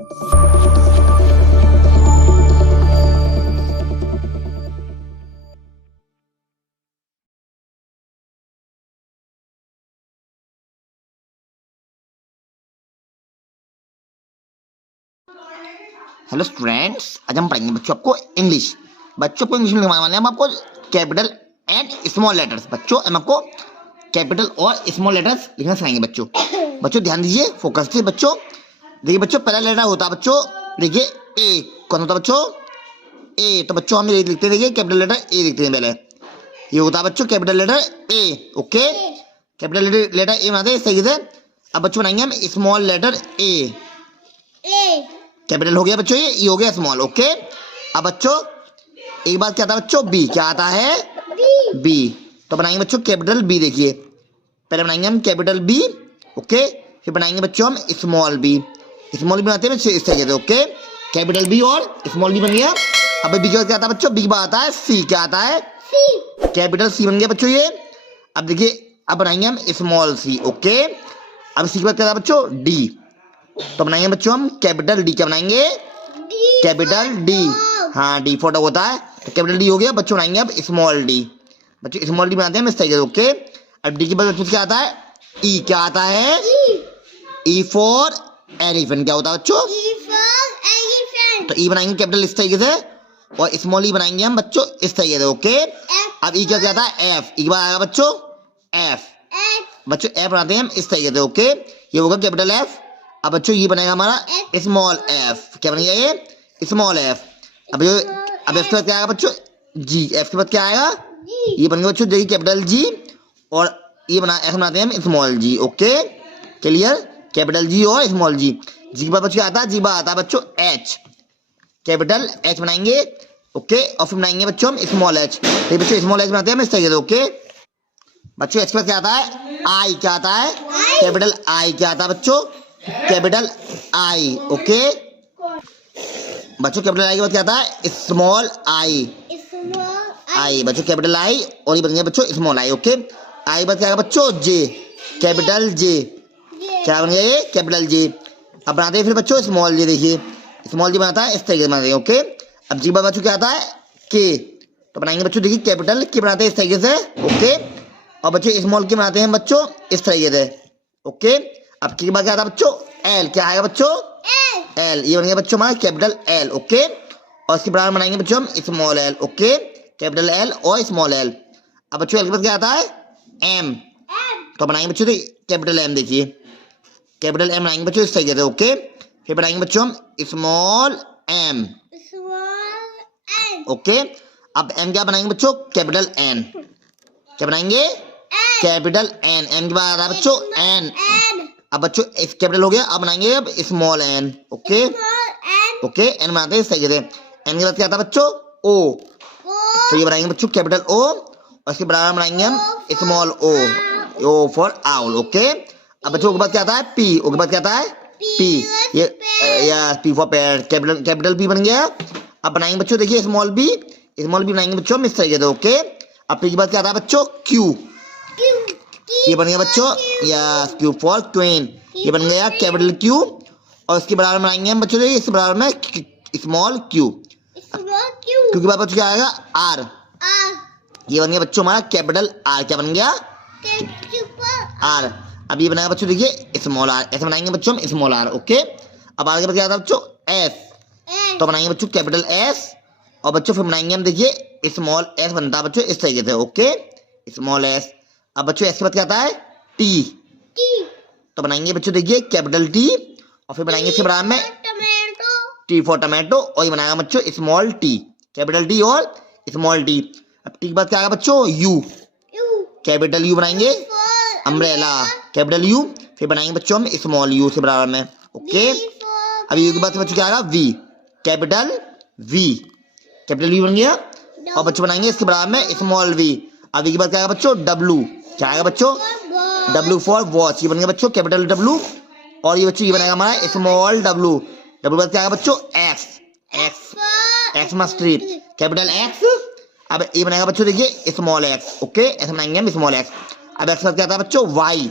Hello students, आज हम पढ़ेंगे बच्चों आपको इंग्लिश। बच्चों को इंग्लिश में लिखवाने वाले हैं हम आपको कैपिटल एंड स्मॉल लेटर्स। बच्चों हम आपको कैपिटल और स्मॉल लेटर्स लिखना सिखाएंगे। बच्चों ध्यान दीजिए, फोकस से बच्चों। देखिए बच्चों, पहला लेटर होता है बच्चों, देखिए ए। कौन होता है बच्चों? ए। तो बच्चों हम लिखते हैं, देखिए कैपिटल लेटर ए लिखते हैं पहले। ये होता है बच्चों capital letter A. Okay, capital letter A बनाते हैं सही से। अब बच्चों बनाएंगे हम स्मॉल लेटर ए। कैपिटल हो गया बच्चों, ये हो गया स्मॉल। ओके, अब बच्चों एक बात क्या आता है बच्चों? बी। क्या आता है? बी। तो बनाएंगे बच्चों कैपिटल बी। देखिए पहले बनाएंगे हम कैपिटल बी। ओके, फिर बनाएंगे बच्चों हम स्मॉल बी। स्मॉल बी बनाते हैं इस तरीके से। ओके, कैपिटल बी और स्मॉल बी बन गया। अब बी के बाद क्या आता है बच्चों? बी के बाद आता है सी। क्या आता है? सी। कैपिटल सी बन गया बच्चों ये। अब देखिए अब बनाएंगे हम स्मॉल सी। ओके, अब सी के बाद क्या आता है बच्चों? डी। तो बनाएंगे बच्चों हम कैपिटल डी। क्या बनाएंगे? Capital D. हाँ, डी फॉर डॉग होता है, तो कैपिटल डी हो गया। बच्चों बनाएंगे अब स्मॉल डी। बच्चों स्मॉल डी बनाते हैं इस तरीके से। ओके, अब डी के बाद बच्चों क्या आता है? ई। क्या आता है? E for elephant. क्या होता है बच्चों? तो ई बनाएंगे कैपिटल इस तरीके से, और स्मॉल ई बनाएंगे हम बच्चों इस तरीके से। ओके, अब ई क्या आता है? एफ। ई के बाद आएगा बच्चों एफ। बच्चों एफ बनाते हैं हम इस तरीके से। ओके, ये होगा कैपिटल एफ। अब बच्चों ये बनेगा हमारा स्मॉल एफ। क्या बनेगा ये? Small F. अब इसके बाद क्या आएगा बच्चों? जी। एफ के बाद क्या आएगा? ये बन गया बच्चों देखिए कैपिटल जी, और ये ऐसा बनाते हैं हम small G. Okay, clear? Capital G और स्मॉल जी। जी के बाद बच्चों आता है, जी बाद आता है बच्चों एच। कैपिटल एच बनाएंगे। ओके, और फिर बनाएंगे बच्चों हम स्मॉल एच। तो बच्चों स्मॉल एच बनाते हैं हम इस तरीके से। ओके, बच्चों एच के बाद क्या आता है? आई। क्या आता है? Capital I. क्या आता है बच्चों? Capital I. ओके, बच्चों कैपिटल आई के बाद क्या आता है? Small I. आई बच्चों कैपिटल आई, और ये बन गया बच्चों स्मॉल आई। ओके, आई बाद क्या आएगा बच्चों? जे। Capital J. क्या बन गया ये? Capital J. अब बनाते हैं फिर बच्चों स्मॉल जे। देखिए स्मॉल जे बनाता है इस तरीके से बनाते हैं। ओके, अब जी बाद बच्चों क्या आता है? के। तो बनाएंगे बच्चों देखिए कैपिटल के बनाते हैं इस तरीके से। ओके, और बच्चों स्मॉल के बनाते हैं बच्चों इस तरीके से। ओके, अब के बाद क्या आता है बच्चों? एल। क्या आएगा बच्चों? एल। ये बन गया बच्चों हमारा कैपिटल एल। ओके, और इसके बराबर बनाएंगे बच्चों हम small L. Okay, capital L और स्मॉल एल। अब बच्चों एल के बाद क्या आता है? एम। तो बनाएंगे बच्चों कैपिटल एम। देखिए कैपिटल एम बनाएंगे बच्चों इस तरीके से। ओके, फिर बनाएंगे बच्चों हम स्मॉल एम। ओके, अब एम क्या बनाएंगे बच्चों? Capital N. क्या बनाएंगे? Capital N. एन के बाद आता है बच्चों एन। अब बच्चों कैपिटल हो गया, अब बनाएंगे अब small N. Okay, okay, N बनाते हैं इस तरीके से। एन के बाद क्या आता है बच्चों? ओ। तो ये बनाएंगे बच्चों कैपिटल ओ, और इसके बराबर बनाएंगे हम small O. O for owl. Okay, अब बच्चों के बाद क्या आता है? पी। ओ के बाद क्या आता है? पी। ये पी फॉर पैर। कैपिटल पी बन गया। अब बनाएंगे बच्चों देखिए स्मॉल बी। स्मॉल बी बनाएंगे बच्चों इस तरीके से। ओके, अब पी के बाद क्या आता है बच्चों? क्यू। ये बन गया बच्चों यस क्यू फॉर क्वीन। ये बन गया कैपिटल क्यू, और इसके बराबर बनाएंगे हम बच्चों इसके बराबर में स्मॉल क्यू। क्यू के बाद बच्चों क्या आएगा? आर। ये बन गया बच्चों हमारा कैपिटल आर। क्या बन गया? आर। अब ये बनाया बच्चों देखिए स्मॉल आर। ऐसे बनाएंगे बच्चों हम स्मॉल आर। ओके, अब आर के बाद क्या आता है बच्चों? एस। तो बनाएंगे बच्चों कैपिटल एस, और बच्चों फिर बनाएंगे हम देखिए स्मॉल एस बनता है बच्चों इस तरीके से। Okay, small S. अब बच्चों एस के बाद क्या आता है? टी। तो बनाएंगे बच्चों देखिए कैपिटल टी, और फिर बनाएंगे इसके बराबर में टी फॉर टमाटो, और ये बनाएगा बच्चों स्मॉल टी। कैपिटल टी और स्मॉल टी। अब टी के बाद क्या आएगा बच्चों? यू। कैपिटल यू बनाएंगे अम्ब्रेला। कैपिटल यू, फिर बनाएंगे बच्चों हम स्मॉल यू से बराबर में। ओके, अब यू के बाद बच्चों क्या आएगा? V. Capital V. Capital V बन गया, और बच्चों बनाएंगे इसके बराबर में स्मॉल वी। अब वी के बाद क्या आएगा बच्चों? डब्लू। क्या आएगा बच्चों? W for watch. ये बन गया बच्चों कैपिटल डब्लू, और ये बच्चों ये बनाएगा हमारा स्मॉल डब्लू। डब्लू बाद क्या आएगा बच्चों? एक्स। एक्स मस्ट्रीट। Capital X. अब ये बनाएगा बच्चों देखिए स्मॉल एक्स। ओके, ऐसे बनाएंगे हम स्मॉल एक्स। अब एक्स बाद क्या आता है बच्चों? वाई।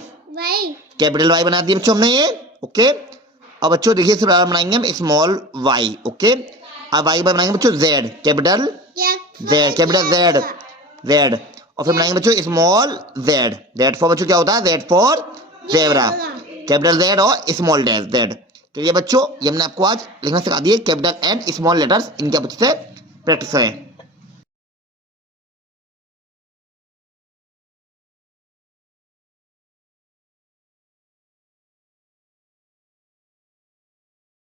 कैपिटल वाई बना दिया बच्चों हमने ये। ओके, अब बच्चों देखिए इसके बाद बनाएंगे हम स्मॉल वाई, ओके। अब वाई पर बनाएंगे बच्चों जेड, कैपिटल जेड, जेड। और फिर बनाएंगे बच्चों स्मॉल जेड, जेड फॉर बच्चों क्या होता है, Z for zebra, capital Z और स्मॉल जेड। तो ये बच्चों ये हमने आपको आज लिखना सिखा दिए कैपिटल एंड स्मॉल लेटर्स, इनके आप अच्छे से प्रैक्टिस करें।